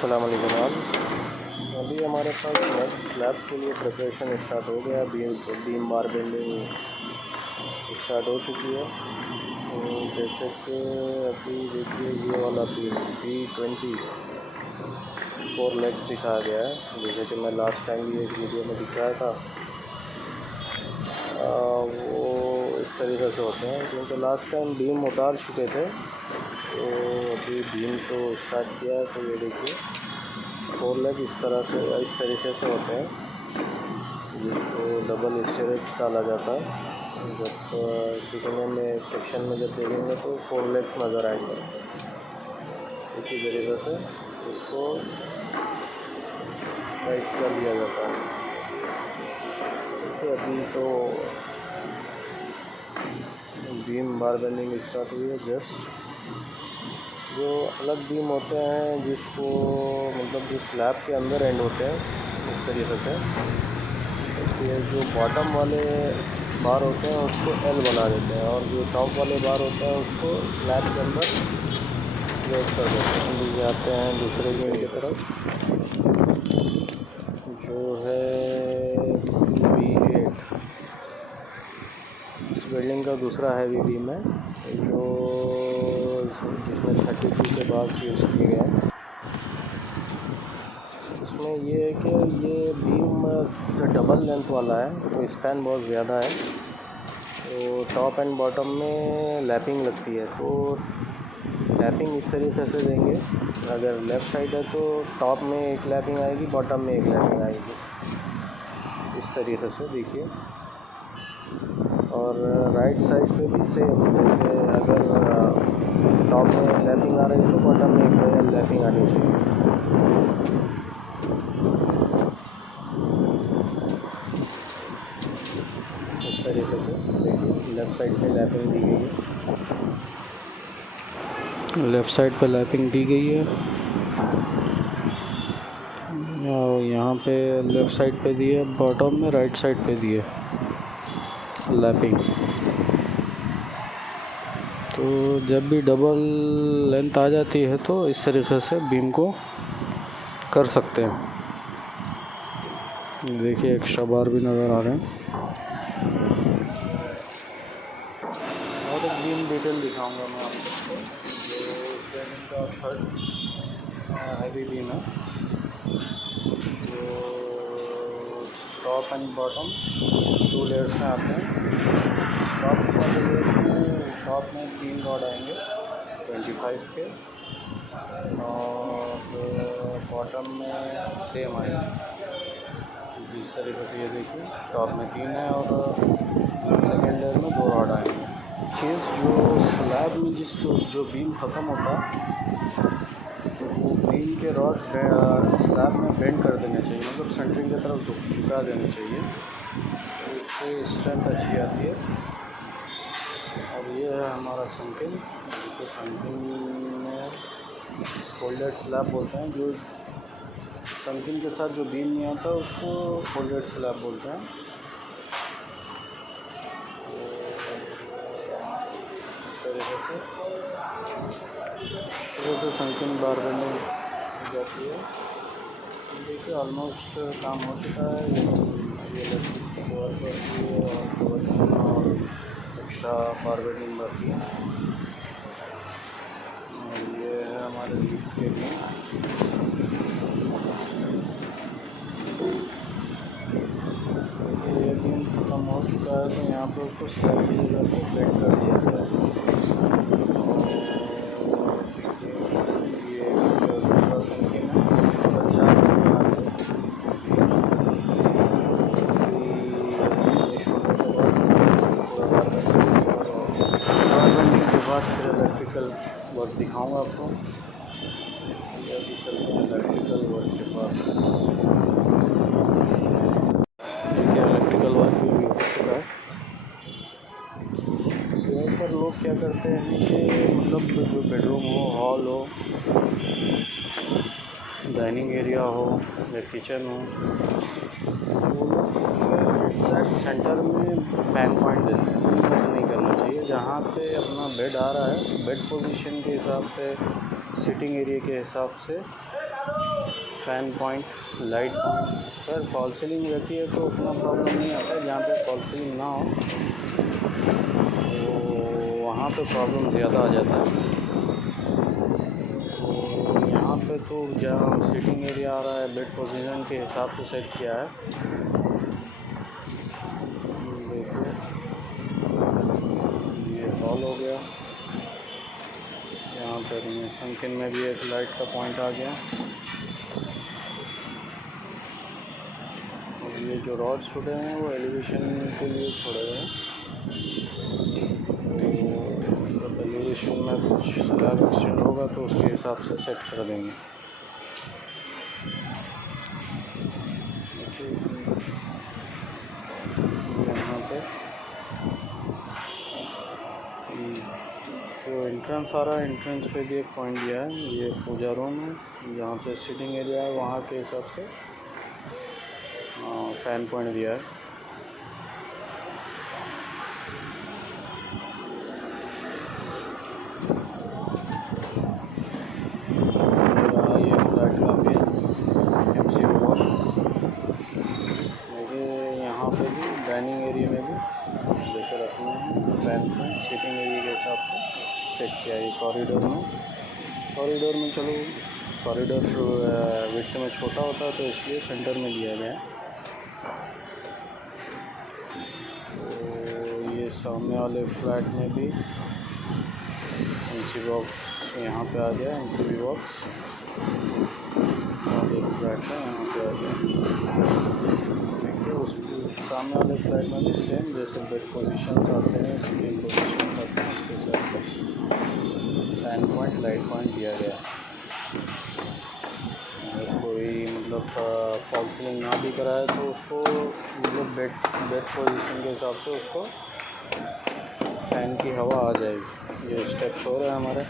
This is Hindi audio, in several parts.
अस्सलाम वालेकुम जनाब। अभी हमारे पास नेक्स्ट स्लैब के लिए प्रिपरेशन स्टार्ट हो गया। बीम बार बेंडिंग स्टार्ट हो चुकी है। जैसे कि अभी देखिए ये वाला बीम B20 4 लेग्स दिखाया गया है, जैसे कि मैं लास्ट टाइम भी एक वीडियो में दिखाया था। वो इस तरीके से होते हैं, क्योंकि लास्ट टाइम बीम उतार चुके थे, तो अभी बीम को स्टार्ट किया है। तो ये देखिए 4 लेग इस तरीके से होते हैं, जिसको डबल स्टोरेज डाला जाता है। जब दिखने में सेक्शन में जब देखेंगे तो 4 लेग्स नज़र आएंगे। इसी तरीके से इसको टाइट कर दिया जाता है। देखिए अभी तो बीम बार बेंडिंग स्टार्ट हुई है। जस्ट जो अलग बीम होते हैं, जिसको मतलब जो स्लैब के अंदर एंड होते हैं, इस तरीके से ये जो बॉटम वाले बार होते हैं उसको L बना देते हैं, और जो टॉप वाले बार होते हैं उसको स्लैब के अंदर प्लेस कर देते हैं। लीजिए आते हैं दूसरे बीम की तरफ, जो है B8। इस बिल्डिंग का दूसरा हैवी बीम है, जो जिसमें 32 के बाद यूज़ किए गए हैं। इसमें ये है कि ये बीम डबल लेंथ वाला है, तो स्पैन बहुत ज़्यादा है। तो टॉप एंड बॉटम में लैपिंग लगती है, तो लैपिंग इस तरीके से देंगे। अगर लेफ़्ट साइड है तो टॉप में एक लैपिंग आएगी, बॉटम में एक लैपिंग आएगी, इस तरीके से देखिए। और राइट साइड पे भी सेम, जैसे अगर टॉप में लैपिंग आ रही है तो बॉटम में एक लैपिंग आनी चाहिए। इस तरीके से देखिए लेफ़्ट साइड पे लैपिंग दी गई है, लेफ़्ट साइड पे लैपिंग दी गई है, और यहाँ पे लेफ़्ट साइड पे दी है, बॉटम में राइट साइड पे दी है लैपिंग। तो जब भी डबल लेंथ आ जाती है तो इस तरीके से बीम को कर सकते हैं। देखिए एक्स्ट्रा बार भी नज़र आ रहे हैं। और एक बीम डिटेल दिखाऊंगा मैं आपको, जो ट्रेनिंग का थर्ड हैवी बीम है, जो टॉप एंड बॉटम 2 लेयर्स में आते हैं। टॉप वाले लेयर में टॉप में 3 रॉड आएंगे 25 के, और बॉटम में सेम आएंगे जिस तरीके से। ये देखिए टॉप में 3 है, और सेकेंड लेयर में 2 रॉड आएंगे। चीज़ जो स्लैब में जो बीम ख़त्म होता है, तो वो बीम के रॉड स्लैब में बेंड कर देने चाहिए, मतलब सेंटरिंग की तरफ झुका देने चाहिए, तो इससे स्ट्रेंथ अच्छी आती है। और ये है हमारा संकिंग, जिसको संकिंग में फोल्डेड स्लैब बोलते हैं। जो संकिंग के साथ जो बीम नहीं आता उसको फोल्डेड स्लैब बोलते हैं। तो संकिंग बार बेंडिंग जाती है। देखिए ऑलमोस्ट काम हो चुका है। ये वर्क बाकी है, और एक्स्ट्रा बार बेंडिंग बाकी है। और ये है हमारे लिफ्ट के बीम। ये बीम खत्म हो चुका है, तो यहाँ पर उसको स्लैब की जगह पे बेंड कर दिया गया है। इलेक्ट्रिकल वर्क दिखाऊंगा आपको। अभी चलते हैं इलेक्ट्रिकल वर्क के पास। देखिए इलेक्ट्रिकल वर्क भी अभी हो चुका है। ज़्यादातर लोग क्या करते हैं कि मतलब जो बेडरूम हो, हॉल हो, डाइनिंग एरिया हो या किचन हो, वो लोग एग्जैक्ट सेंटर में फैन पॉइंट देते हैं। ऐसा नहीं करना चाहिए। जहाँ पे अपना बेड आ रहा है, बेड पोजीशन के हिसाब से, सिटिंग एरिया के हिसाब से फैन पॉइंट, लाइट पॉइंट। खैर फॉल सीलिंग रहती है तो उतना प्रॉब्लम नहीं आता है, जहाँ पे फॉल सीलिंग ना हो तो वहाँ पे प्रॉब्लम ज़्यादा आ जाता है। तो यहाँ पे तो जहाँ सिटिंग एरिया आ रहा है बेड पोजीशन के हिसाब से सेट किया है। देखिए ये हॉल हो गया, यहाँ पर संकिन में भी एक लाइट का पॉइंट आ गया। और ये जो रॉड छोड़े हैं वो एलिवेशन के लिए छोड़े हैं, तो जब एलिवेशन में कुछ स्लैब एक्सटेंड होगा तो उसके हिसाब से सेट कर देंगे। यहाँ पे जो एंट्रेंस आ रहा है, एंट्रेंस पे भी एक पॉइंट दिया है। ये पूजा रूम है, जहाँ पे सिटिंग एरिया है वहाँ के हिसाब से फैन पॉइंट दिया है। ये फ्लैट का भी एमसी बॉक्स। देखिए यहाँ पे भी डाइनिंग एरिया में भी जैसे रखना है फैन पॉइंट सिटिंग एरिया के हिसाब से सेट किया है। ये कॉरिडोर में चलो कॉरिडोर विड्थ में छोटा होता है तो इसलिए सेंटर में दिया गया है। तो ये सामने वाले फ्लैट में भी एमसी बॉक्स यहाँ पे आ गया, एमसीबी बॉक्स। और एक फ्लैट है यहाँ पे आ गया। देखिए उस सामने वाले फ्लैट में भी सेम जैसे बेड पोजीशंस आते हैं, स्क्रीन पोजीशन आते हैं, उसके हिसाब से फैन पॉइंट, लाइट पॉइंट दिया गया है। अगर कोई मतलब फॉल सीलिंग ना भी कराए तो उसको मतलब बेड पोजीशन के हिसाब से उसको फैन की हवा आ जाएगी। ये स्टेप्स हो रहे हैं हमारे।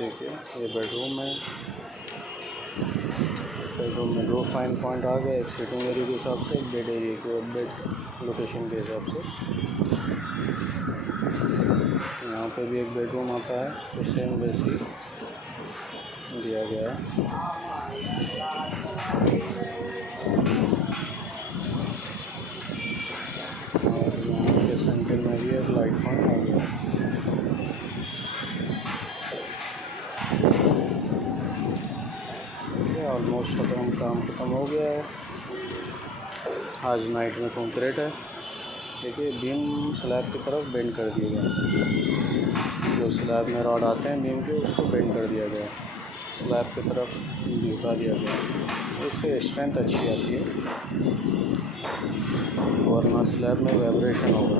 देखिए ये बेडरूम है, बेडरूम में 2 फाइन पॉइंट आ गए, एक सिटिंग एरिया के हिसाब से, एक बेड एरिया के बेड लोकेशन के हिसाब से। यहाँ पे भी एक बेडरूम आता है तो सेम वैसे ही दिया गया है। और यहाँ के सेंटर में भी एक लाइट पॉइंट आ गया। ऑलमोस्ट काम खत्म हो गया है। आज नाइट में कंक्रीट है। देखिए बीम स्लैब की तरफ बेंड कर दिए गए, जो स्लैब में रॉड आते हैं बीम के उसको बेंड कर दिया गया, स्लैब की तरफ झुका दिया गया। इससे स्ट्रेंथ अच्छी आती है, वरना स्लैब में वाइब्रेशन होगा।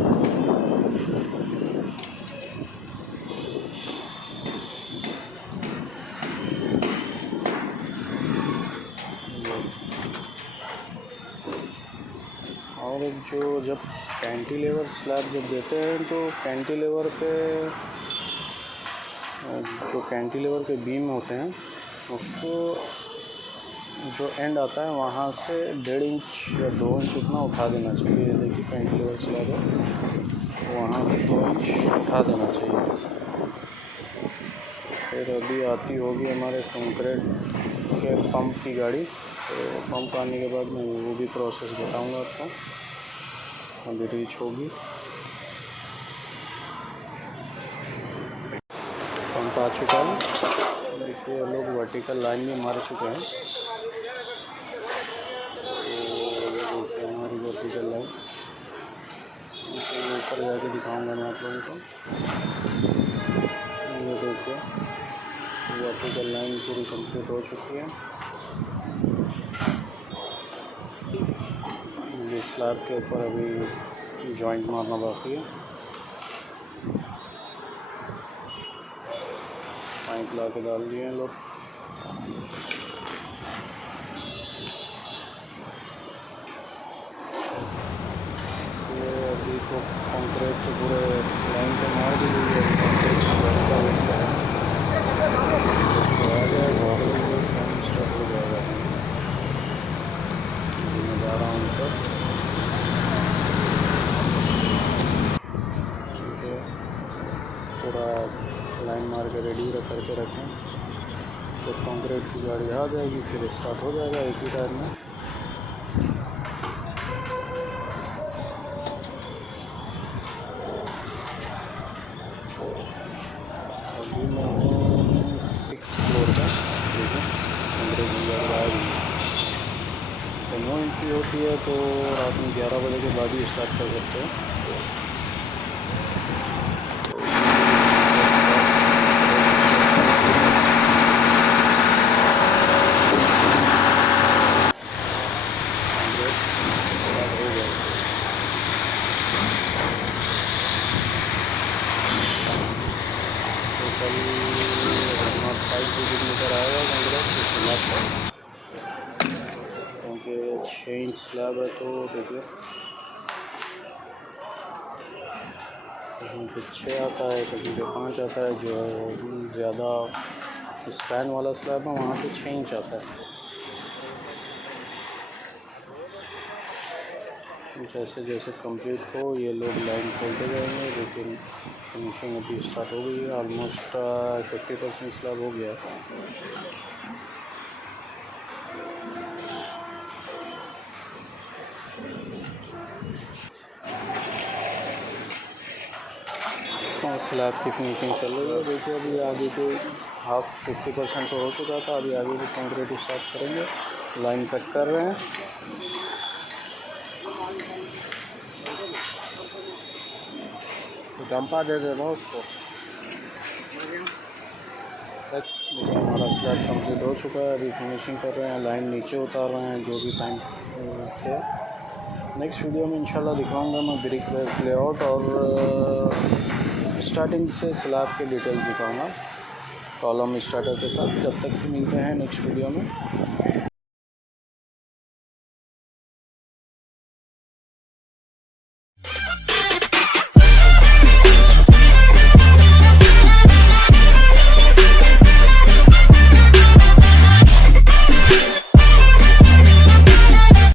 और जो जब कैंटिलीवर स्लैब जब देते हैं तो कैंटिलीवर पे जो कैंटिलीवर के बीम होते हैं उसको जो एंड आता है वहाँ से 1.5 इंच या 2 इंच उतना उठा देना चाहिए। ये देखिए कैंटिलीवर स्लैब है, वहाँ से 2 इंच उठा देना चाहिए। फिर अभी आती होगी हमारे कंक्रीट के पंप की गाड़ी, तो पंप आने के बाद मैं वो भी प्रोसेस बताऊँगा आपको। अभी रीच होगी, पंप आ चुका है। देखिए लोग वर्टिकल लाइन भी मार चुके हैं, तो हमारी वर्टिकल लाइन ऊपर जाके दिखाऊंगा मैं आप लोगों को। ये देखिए वर्टिकल लाइन पूरी कंप्लीट हो चुकी है। ये स्लैब के ऊपर अभी जॉइंट मारना बाकी है। पाइप ला के डाल दिए हैं लोग। ये अभी तो कंक्रीट तो पूरे लाइन पे मार दी गई है। कंक्रीट का वेट है, उसको आ जाएगा फिर स्टार्ट हो जाएगा। मैं जा रहा हूँ ऊपर। से करके रखें। तो कंक्रीट की गाड़ी आ जाएगी फिर स्टार्ट हो जाएगा एक ही टाइम में। अभी मैं हूँ 6th फ्लोर का। देखिए कंक्रीट की गाड़ी आ रही है। तो नो एंट्री होती है तो रात में 11 बजे के बाद ही स्टार्ट कर सकते हैं। टोटल 5 किलोमीटर आएगा कंक्रीट स्लैब पर, क्योंकि 6 इंच स्लैब है। तो देखिए कहीं पे 6 आता है, कहीं पे 5 आता है। जो ज़्यादा स्पैन वाला स्लैब है वहाँ पे 6 इंच आता है। जैसे जैसे कंप्लीट हो ये लोग लाइन खोलते जाएंगे, लेकिन फिनिशिंग अभी स्टार्ट हो गई है। ऑलमोस्ट 50% स्लैब हो गया है। और स्लैब की फिनिशिंग चल रही है। देखिए अभी आगे के 50% तो हो चुका था, अभी आगे भी कंक्रीट स्टार्ट करेंगे। लाइन कट कर रहे हैं। डंपा दे देना उसको। देखिए हमारा स्लैब कंप्लीट हो चुका है, अभी फिनिशिंग कर रहे हैं, लाइन नीचे उतार रहे हैं जो भी टाइम थे। नेक्स्ट वीडियो में इंशाल्लाह दिखाऊंगा मैं ब्रिक लेआउट और स्टार्टिंग से स्लैब के डिटेल्स दिखाऊंगा कॉलम स्टार्टर के साथ। जब तक मिलते हैं नेक्स्ट वीडियो में।